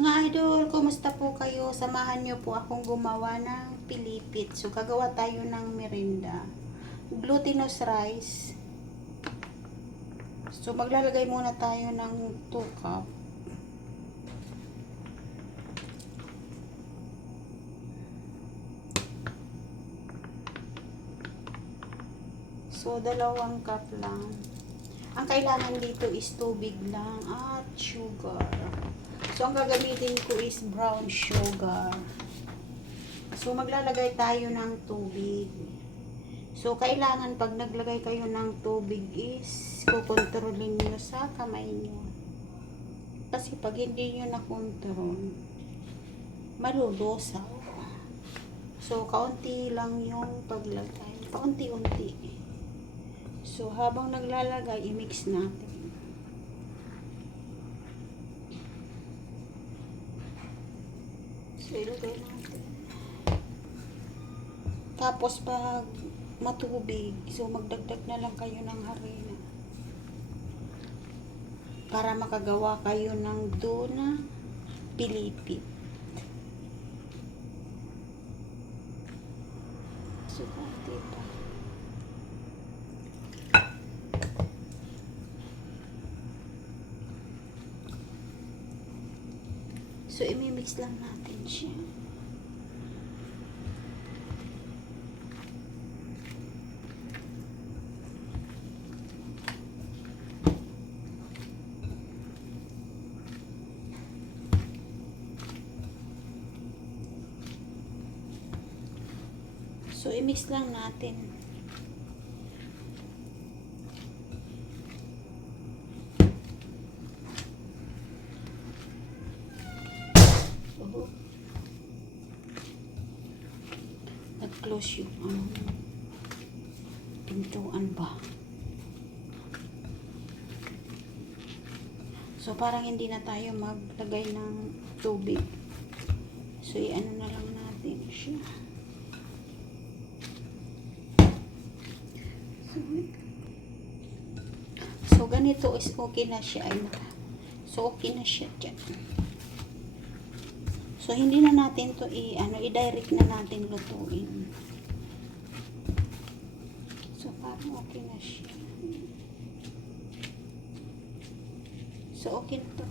Mga idol, kumusta po kayo? Samahan niyo po akong gumawa ng pilipit. So, gagawa tayo ng merinda. Glutinous rice. So, maglalagay muna tayo ng 2 cup. So, 2 cup lang. Ang kailangan dito is tubig lang at sugar. So, ang gagamitin ko is brown sugar. So, maglalagay tayo ng tubig. So, kailangan pag naglagay kayo ng tubig is kukontrolin nyo sa kamay nyo. Kasi pag hindi nyo na-control, malulusaw. So, kaunti lang yung paglagay. Kaunti-unti. So, habang naglalagay, i-mix natin. So, ilagay natin. Tapos, pag matubig, so magdagdag na lang kayo ng harina. Para makagawa kayo ng dough na pilipit. So, konti pa. So, imimix lang natin siya. So, i-mix lang natin. Nag-close yung pintuan ba. So, parang hindi na tayo maglagay ng tubig. So, i-ano na lang natin siya. So, ganito is okay na siya. So, okay na siya dyan. So, hindi na natin to i-direct na natin lutuin. So, parang okay na siya. So, okay na to.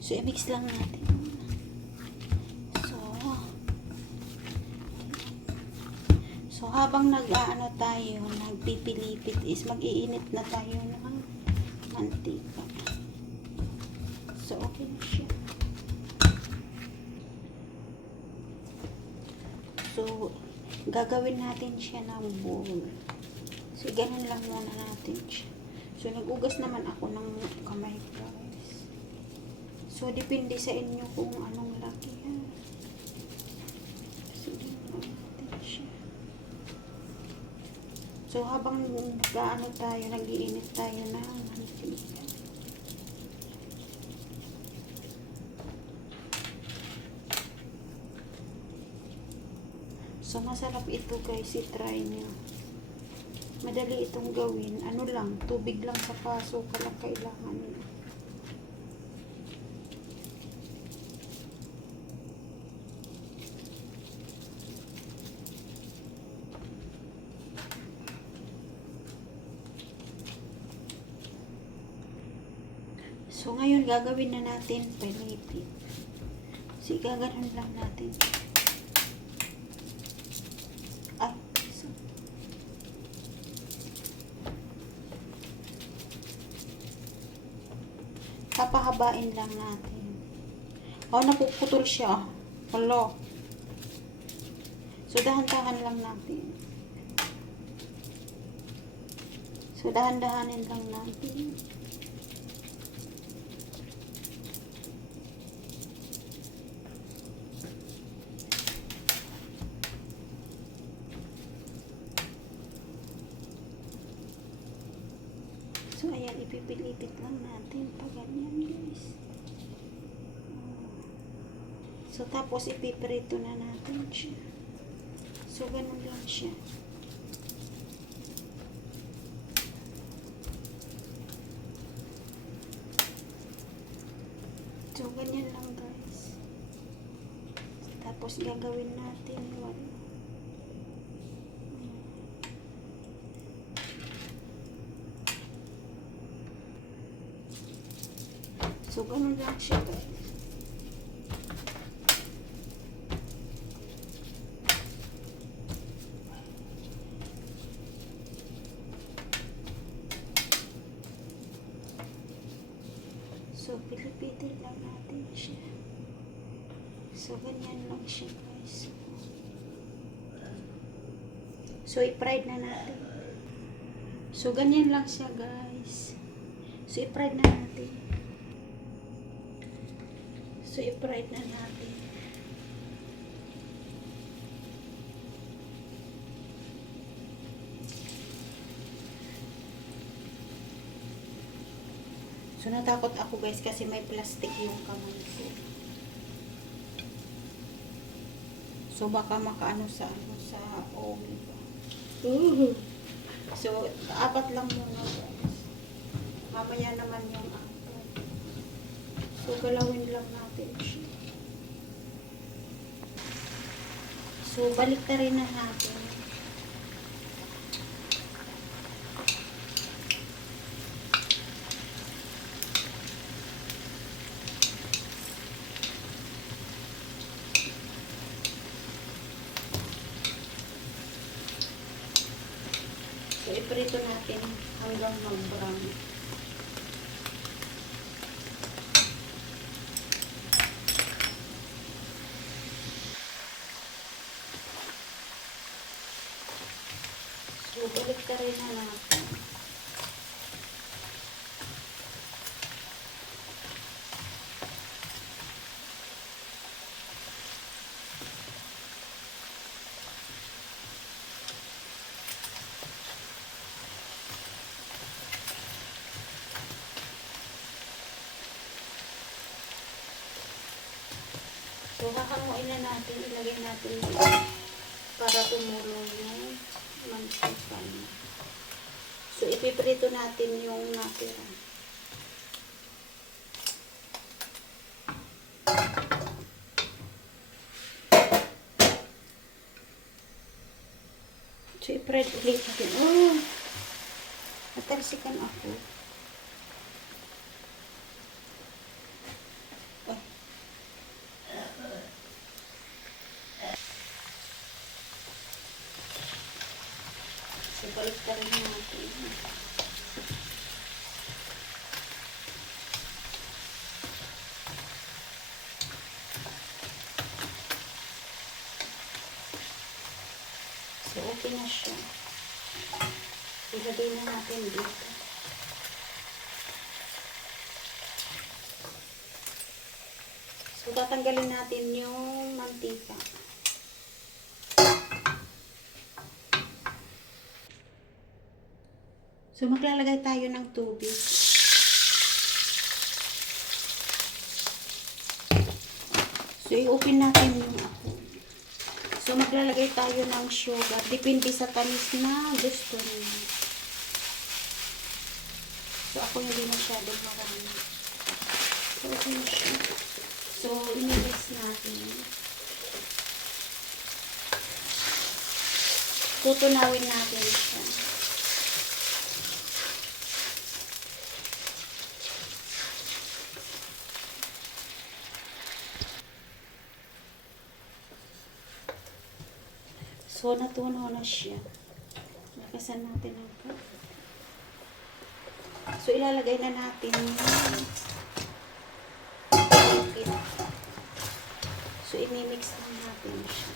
So, i-mix lang natin. So, habang nag-aano tayo, nagpipilipit is mag-iinit na tayo ng mantika. So, okay na siya. So, gagawin natin siya ng bowl. So, ganun lang muna natin siya. So, nag-ugas naman ako ng kamay, guys. So, depende sa inyo kung anong laki. So, ganun natin siya. So, habang nag-aano tayo, nag-iinit tayo ng mantika. So, masarap ito guys, i-try nyo. Madali itong gawin. Ano lang, tubig lang sa paso ka lang kailangan nyo. So, ngayon gagawin na natin pilipit. So, gaganon lang natin. Ay, so. Papahabain lang natin. Oh, napuputol siya. Hello. So, dahan-dahan lang natin. So, dahan-dahanin lang natin. So, ayan, ipipilipit lang natin pag ganyan, guys. So, tapos ipiprito na natin siya. So, ganun lang siya. So, ganyan lang guys. Tapos, gagawin natin yung so, ganun lang siya guys. So, pilipitin lang natin siya. So, ganyan lang siya guys. So, i-fried na natin. So, ganyan lang siya guys. So, i-fried na natin. So, i-fried na natin. So, natakot ako guys kasi may plastic yung kamay ko. So, baka makaano sa oil. So, 4 lang muna guys. Mamaya naman yung apat. So, galawin lang natin siya. So, balik na rin na natin. So, iprito natin hanggang mag-brown. So, balik ka rin na natin. So, hahanguin na natin, ilagay natin dito para tumulong yung mantika niya. So, ipiprito natin yung natira. So, i-press ulit natin. Oh! Natalsikan ako. So, balik ka rin natin. So, okay na siya. Ilagay na natin dito. So, tatanggalin natin yung mantika. So, maglalagay tayo ng tubig. So, i-open natin yung ako. So, maglalagay tayo ng sugar. Depende sa tamis na gusto niyo. So, ako hindi masyadong marami. So, okay na siya. So, i-mix natin. Tutunawin natin siya. So, natunaw na siya. Lakasan natin ang cup. So, ilalagay na natin yung liquid. So, imimix lang natin siya.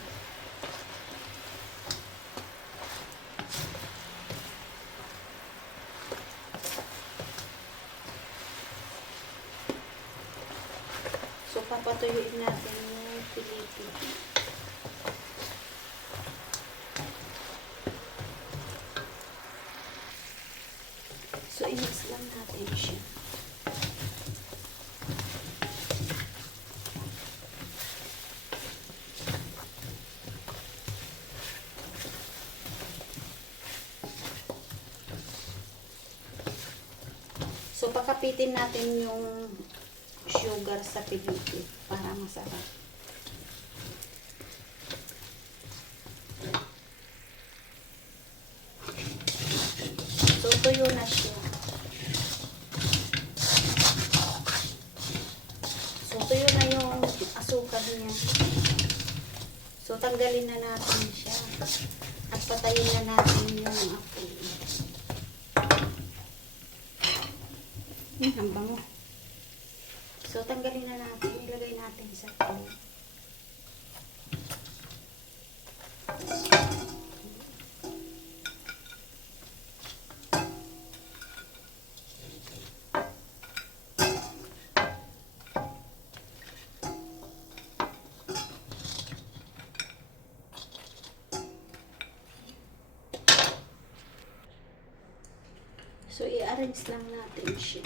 So, papatuyuin natin yung pilipin. So, i-mix lang natin siya. So, pakapitin natin yung sugar sa pilipit para masarap. So, tuyo na siya. So, tuyo na yung asukal niya. So, tanggalin na natin siya. At patayin na natin yung apoy. Ang bango. So, tanggalin na natin. Ilagay natin sa plate. So, i-arrange lang natin siya.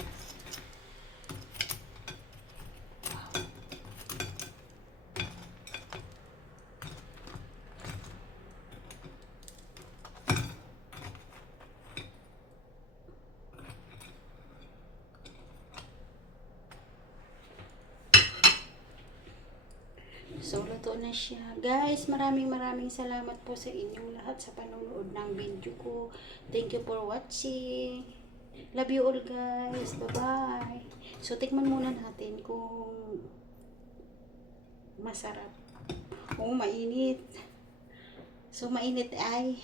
So, luto na siya. Guys, maraming salamat po sa inyong lahat sa panonood ng video ko. Thank you for watching. Love you all, guys. Bye-bye. So, tikman muna natin kung masarap. Oh, mainit. So, mainit ay.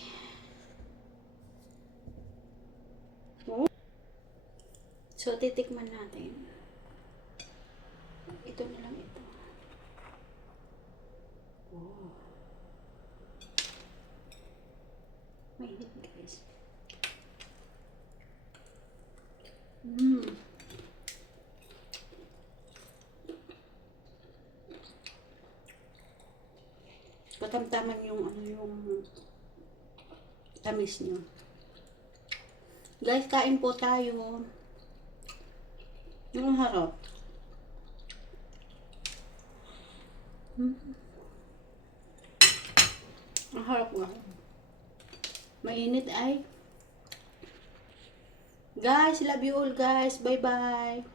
Oh. So, titikman natin. Ito na lang ito. Oh. Mainit, guys. Katamtaman yung yung tamis nyo. Guys, kain po tayo. Yung harap. Ang harap nga. Mainit ay. Guys, love you all, guys. Bye-bye.